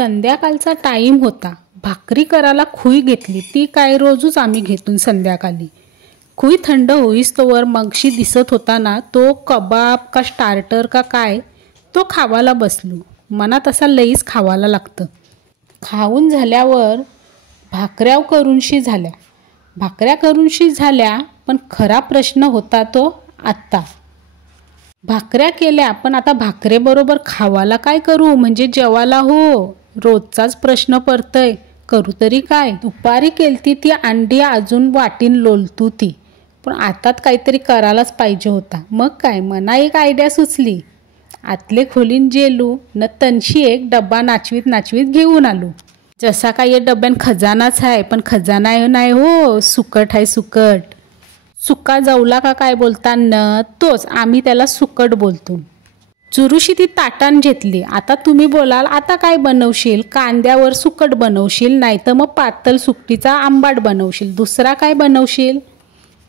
संध्याकाळचा टाईम होता. भाकरी करायला खुई घेतली. ती काय रोजच आम्ही घेतून संध्याकाळी. खुई थंड होईस्तोवर मगशी दिसत होता ना तो कबाब का स्टार्टर का काय तो खावायला बसलो. मनात असा लईच खावायला लागतं. खाऊन झाल्यावर भाकऱ्या करूनशी झाल्या पण खरा प्रश्न होता तो आत्ता. भाकऱ्या केल्या पण आता भाकरेबरोबर खावायला काय करू म्हणजे जेवायला हो रोजचाच प्रश्न पडतय. करू तरी काय. दुपारी केलती ती अंडी अजून वाटीन लोलतू ती पण आतात काहीतरी करायलाच पाहिजे होता. मग काय मना एक आयडिया सुचली. आतले खोलीन जेलू न तनशी एक डब्बा नाचवीत घेऊन आलो. जसा काय या डब्यान खजानाच आहे पण खजाना नाही हो सुकट आहे सुकट. सुका जवला का काय बोलता न तोच आम्ही त्याला सुकट बोलतो. चुरुशी ती ताटान घेतली. आता तुम्ही बोलाल आता काय बनवशील. कांद्यावर सुकट बनवशील नाही तर मग पातळ सुकटीचा आंबाट बनवशील. दुसरा काय बनवशील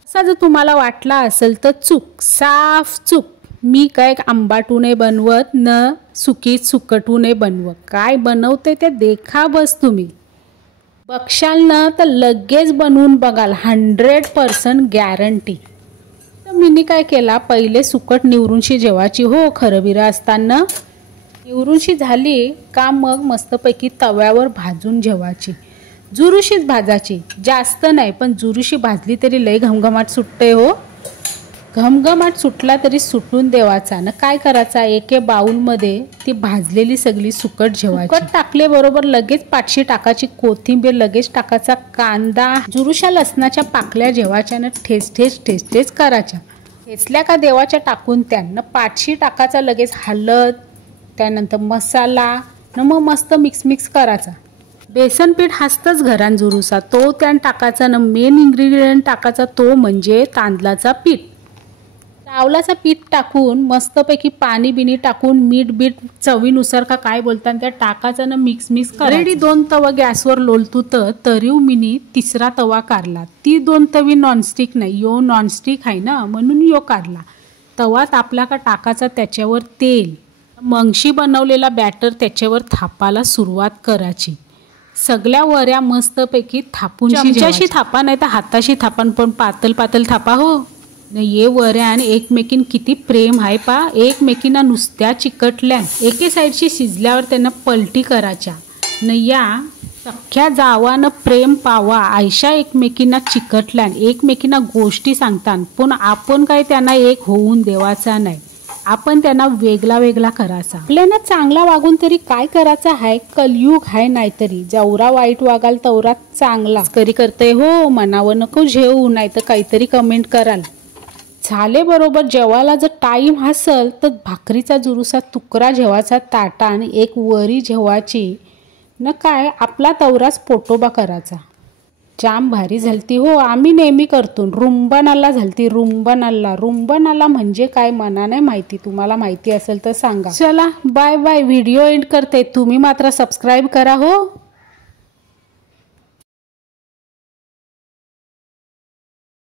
असा जर तुम्हाला वाटला असेल तर चूक साफ चूक. मी काय आंबाटूने बनवत न सुकीत सुकटूने बनवत. काय बनवते ते देखा बस तुम्ही. बघशाल ना तर लगेच बनवून बघाल 100% गॅरंटी. तर मी काय केला पहिले सुकट निवरूनशी जेवायची हो खरं बिरा असताना. निवरूनशी झाली का मग मस्तपैकी तव्यावर भाजून जेवायची. जुरुशीच भाजायची जास्त नाही पण जुरुशी भाजली तरी लय घमघमाट सुटते हो. घमघमाट सुटला तरी सुटून देवाचा ना काय करायचा एके बाउलमध्ये ती भाजलेली सगळी सुकट जेवायची. सुकट टाकले बरोबर लगेच पाठशी टाकायची कोथिंबीर लगेच टाकायचा कांदा. जुरुशा लसणाच्या पाकल्या जेवायच्या ना ठेच करायच्या. ठेचल्या का देवाच्या टाकून त्यांना पाठशी टाकायचा लगेच हळद त्यानंतर मसाला न मग मस्त मिक्स करायचा. बेसन पीठ हासतच घरान जुरुसा तो त्यान टाकायचा ना मेन इन्ग्रेडियंट टाकायचा तो म्हणजे तांदळाचा पीठ. चावलाचं पीठ टाकून मस्तपैकी पाणी बिनी टाकून मीठ बीठ चवीनुसार का काय बोलतात त्या टाकायचं ना मिक्स करायचं. रेडी 2 तवा गॅसवर लोलतू तरीव मिनी तिसरा तवा काढला. ती 2 तवी नॉनस्टिक नाही यो नॉनस्टिक आहे ना म्हणून यो काढला. तवा तापला का टाकायचा त्याच्यावर तेल. मगशी बनवलेला बॅटर त्याच्यावर थापाला सुरुवात करायची. सगळ्या वऱ्या मस्तपैकी थापून चमच्याशी थापा नाही तर हाताशी थापान पण पातळ थापा हो. ये वऱ्यान एकमेकीन किती प्रेम आहे पा. एकमेकींना नुसत्या चिकटल्या एके साईडशी शिजल्यावर त्यांना पलटी करायच्या न या सख्या जावानं प्रेम पावा आयशा एकमेकींना चिकटल्या एकमेकींना गोष्टी सांगतात पण आपण काय त्यांना एक होऊन देवाचा नाही. आपण त्यांना वेगळा करायचा. आपल्याला चांगला वागून तरी काय करायचा आहे. कलयुग आहे नाहीतरी जवरा वाईट वागाल तवरा चांगला करी करते हो. मनावर नको झेवू नाही तर काहीतरी कमेंट कराल. झाले बरोबर जेवायला जर टाईम असेल तर भाकरीचा जुरुसा तुकडा जेवायचा ताटा आणि एक वरी जेवायची न काय आपला तवराच पोटोबा करायचा. जाम भारी झालती हो. आम्ही नेहमी करतो. रुंबनाला झालती. रुंबनाला म्हणजे काय मना नाही माहिती. तुम्हाला माहिती असेल तर सांगा. चला बाय व्हिडिओ एंड करते. तुम्ही मात्र सबस्क्राईब करा हो.